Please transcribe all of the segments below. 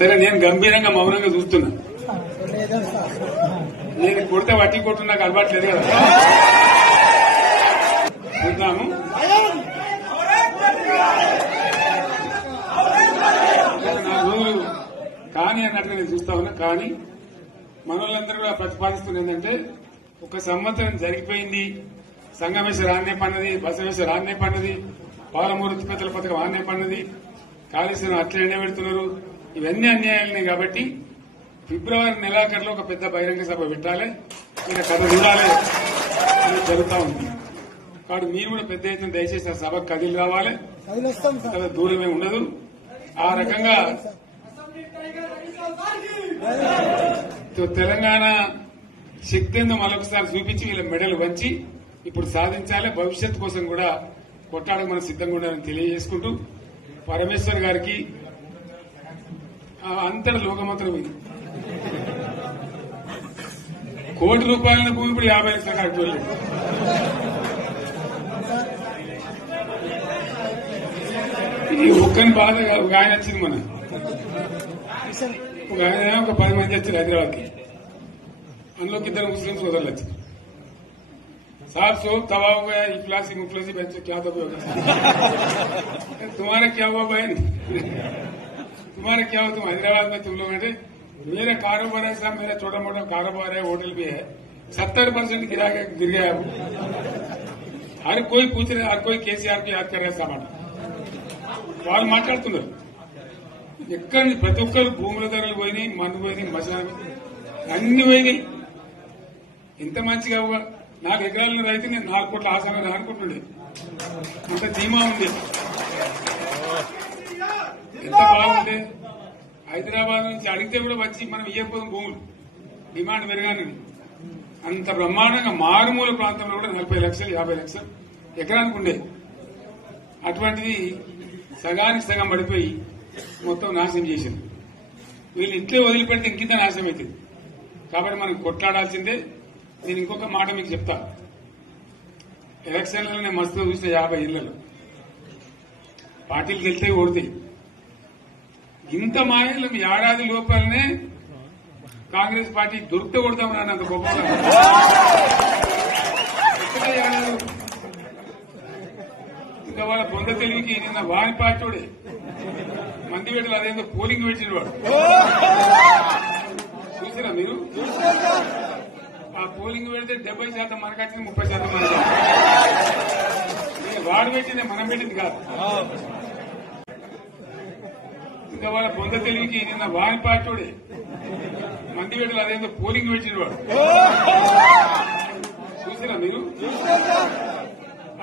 సరే నేను గంభీరంగా మౌనంగా చూస్తున్నా. నేను కొడితే వట్టి కొట్టు నాకు అలవాట్లేదు కదా. చూద్దాము. నా రోజులు కానీ అన్నట్టుగా నేను చూస్తా ఉన్నా. కానీ మనోళ్ళందరూ కూడా ప్రతిపాదిస్తున్న ఏంటంటే ఒక సంవత్సరం జరిగిపోయింది. సంగమేశ్వర ఆన్నే పన్నది, బసవేశ్వర ఆన్నే పన్నది, పాలమూరు ఉత్పత్తుల పథకం ఆన్నే పన్నది, కాళేశ్వరం అట్లనే పెడుతున్నారు. ఇవన్నీ అన్యాయాలనే కాబట్టి ఫిబ్రవరి నెలాఖరులో ఒక పెద్ద బహిరంగ సభ పెట్టాలి, ఇంకా కథ చూడాలి అని జరుగుతా ఉంది. కాబట్టి మీరు కూడా పెద్ద ఎత్తున దయచేసి ఆ సభకు కదిలి రావాలి. కదా దూరమే ఉండదు. ఆ రకంగా తెలంగాణ శక్తి ఏందో మరొకసారి చూపించి వీళ్ళ మెడలు వంచి ఇప్పుడు సాధించాలి. భవిష్యత్ కోసం కూడా కొట్టాడకు మనం సిద్దంగా ఉండాలని తెలియజేసుకుంటూ పరమేశ్వర్ గారికి అంతటి లోకమంత్రం ఇది. కోటి రూపాయల భూమి ఇప్పుడు 50 లక్షల కట్టుకోలేదు. ఇది ఒక్కని బాధ ఒక ఆయన వచ్చింది. మన ఒక ఆయన ఒక 10 మంది వచ్చారు హైదరాబాద్కి. అందులోకి 2 ముస్లిం సోదరులు వచ్చారు. साहब सोप तवा हो गया, इफलासी मुफलसी बच्चे क्या दबे होगा. तुम्हारा क्या हुआ बहन, तुम्हारा क्या हुआ. तुम हैदराबाद में तुम लोग हैं. मेरा कारोबार है साहब, मेरा छोटा मोटा कारोबार है, होटल भी है. 70% गिरा गिर गया. हर कोई पूछ रहे, हर कोई केसीआर की याद कर रहे सामान. వాళ్ళు మాట్లాడుతున్నారు. ఎక్కడి ప్రతి ఒక్కరు భూముల ధరలు పోయినాయి, మందు పోయినాయి, మసాలా అన్ని పోయినాయి. ఇంత మంచిగా 4 ఎకరాల రైతు నేను 4 కోట్ల ఆసాగా అనుకుంటుండే. అంత ధీమా ఉంది. ఎంత బాగుంటే హైదరాబాద్ నుంచి అడిగితే కూడా వచ్చి మనం ఇయ్యకపోదాం భూములు డిమాండ్ పెరగాలని. అంత బ్రహ్మాండంగా మారుమూల ప్రాంతంలో కూడా 40 లక్షలు 50 లక్షలు ఎకరానికి ఉండే. అటువంటిది సగానికి సగం పడిపోయి మొత్తం నాశనం చేసింది. వీళ్ళు ఇట్లే వదిలిపెడితే ఇంకింత నాశనం అవుతుంది. కాబట్టి మనం కొట్లాడాల్సిందే. నేను ఇంకొక మాట మీకు చెప్తా. ఎలక్షన్లలో నేను మస్తుగా చూసిన 50 ఇళ్లలో పార్టీలు గెలితే ఓడితే ఇంత మాయలు ఏడాది లోపలనే కాంగ్రెస్ పార్టీ దొరికితే కొడతాం రానంత గొప్పగా. ఇంకా వాళ్ళ పొంద తెలివికి నిన్న వారి పార్టీడే మందివేటలు అదేందో పోలింగ్ పెట్టిన వాడు చూసారా మీరు. ఆ పోలింగ్ పెడితే 70% మనకు వచ్చింది, 30% మనకు. వాడు పెట్టింది మనం పెట్టింది కాదు. ఇంకా వాళ్ళ పొంద తెలివికి నిన్న వారి పార్టీడే మందివేటలు అదేందో పోలింగ్ పెట్టిన వాడు చూసారా మీరు.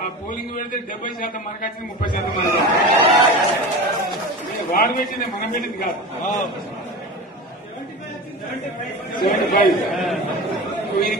ఆ పోలింగ్ పెడితే 70% మనకు వచ్చింది, 30% మనకు. వాడు పెట్టింది మనం పెట్టింది కాదు. 75